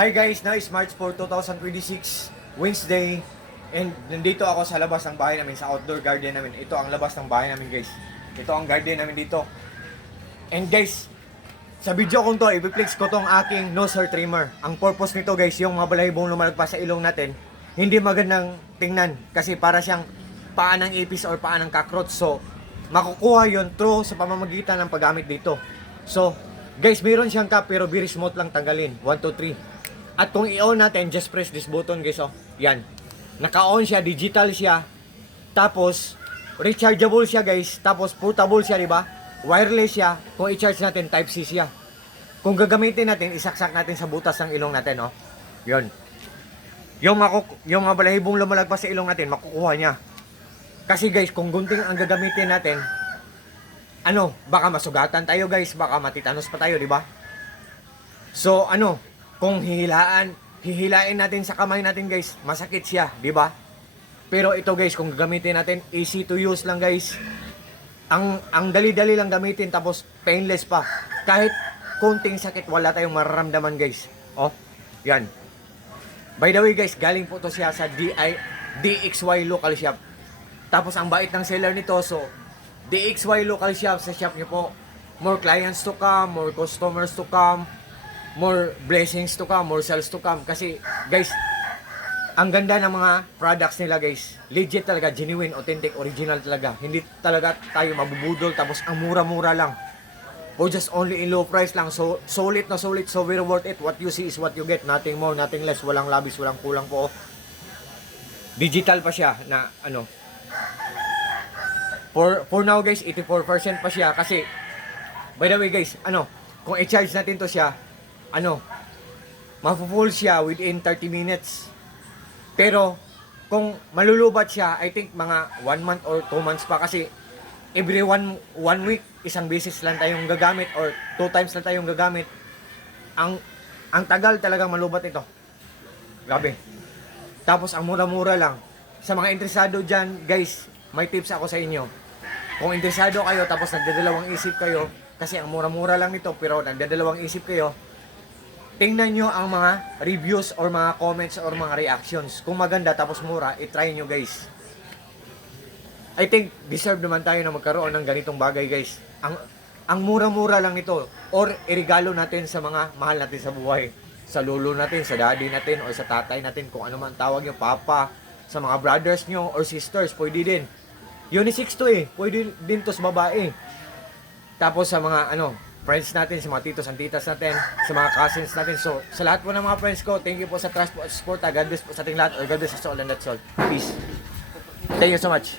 Hi guys, now is March 4, 2026, Wednesday. And nandito ako sa labas ng bahay namin, sa outdoor garden namin. Ito ang labas ng bahay namin guys. Ito ang garden namin dito. And guys, sa video kong to, i-flex ko tong aking nose hair trimmer. Ang purpose nito guys, yung mga balahibong lumalagpas sa ilong natin, hindi magandang tingnan. Kasi para siyang paa ng ipis or paa ng cockroach. So, makukuha yun through sa pamamagitan ng paggamit dito. So, guys, meron siyang cap pero very smooth lang tanggalin. 1, 2, 3. At kung i-on natin, just press this button guys, oh. Yan. Naka-on siya, digital siya. Tapos, rechargeable siya guys. Tapos, portable siya, di ba? Wireless siya. Kung i-charge natin, Type-C siya. Kung gagamitin natin, isaksak natin sa butas ng ilong natin, oh. Yun. Yung mga balahibong lumalagpas sa ilong natin, makukuha niya. Kasi guys, kung gunting ang gagamitin natin, baka masugatan tayo guys, baka matitanos pa tayo, di ba? So, kung hihilain natin sa kamay natin guys, masakit siya, di ba? Pero ito guys, kung gagamitin natin, easy to use lang guys. Ang dali-dali lang gamitin, tapos painless pa. Kahit konting sakit, wala tayong mararamdaman guys. Oh, yan. By the way guys, galing po to siya sa DXY local shop. Tapos ang bait ng seller nito, so DXY local shop, sa shop niyo po, more clients to come, more customers to come, more blessings to come, more sales to come. Kasi guys, ang ganda ng mga products nila guys, legit talaga, genuine, authentic, original talaga. Hindi talaga tayo mabubudol, tapos ang mura-mura lang, or just only in low price lang. So solid na solid, so very worth it. What you see is what you get, nothing more, nothing less. Walang labis, walang kulang po. Digital pa siya na for now guys, 84% pa siya. Kasi by the way guys, kung i-charge natin to siya, mafu-full siya within 30 minutes. Pero kung malulubat siya, I think mga 1 month or 2 months pa. Kasi every one week, isang beses lang tayong gagamit or 2 times lang tayong gagamit. Ang tagal talagang malubat ito. Grabe. Tapos ang mura-mura lang. Sa mga interesado dyan, guys, may tips ako sa inyo. Kung interesado kayo, tapos nagdadalawang isip kayo, kasi ang mura-mura lang nito, pero nagdadalawang isip kayo, tingnan nyo ang mga reviews or mga comments or mga reactions. Kung maganda tapos mura, itry nyo guys. I think deserve naman tayo na magkaroon ng ganitong bagay guys. Ang mura-mura lang nito, or irigalo natin sa mga mahal natin sa buhay. Sa lolo natin, sa daddy natin, or sa tatay natin, kung ano man tawag nyo, papa, sa mga brothers nyo or sisters, pwede din. Unisex to eh, pwede din to sa babae. Tapos sa mga friends natin, sa mga titos and titas natin, sa mga cousins natin. So, sa lahat po ng mga friends ko, thank you po sa trust po at support. God bless po sa ating lahat, or God bless us all and that's all. Peace. Thank you so much.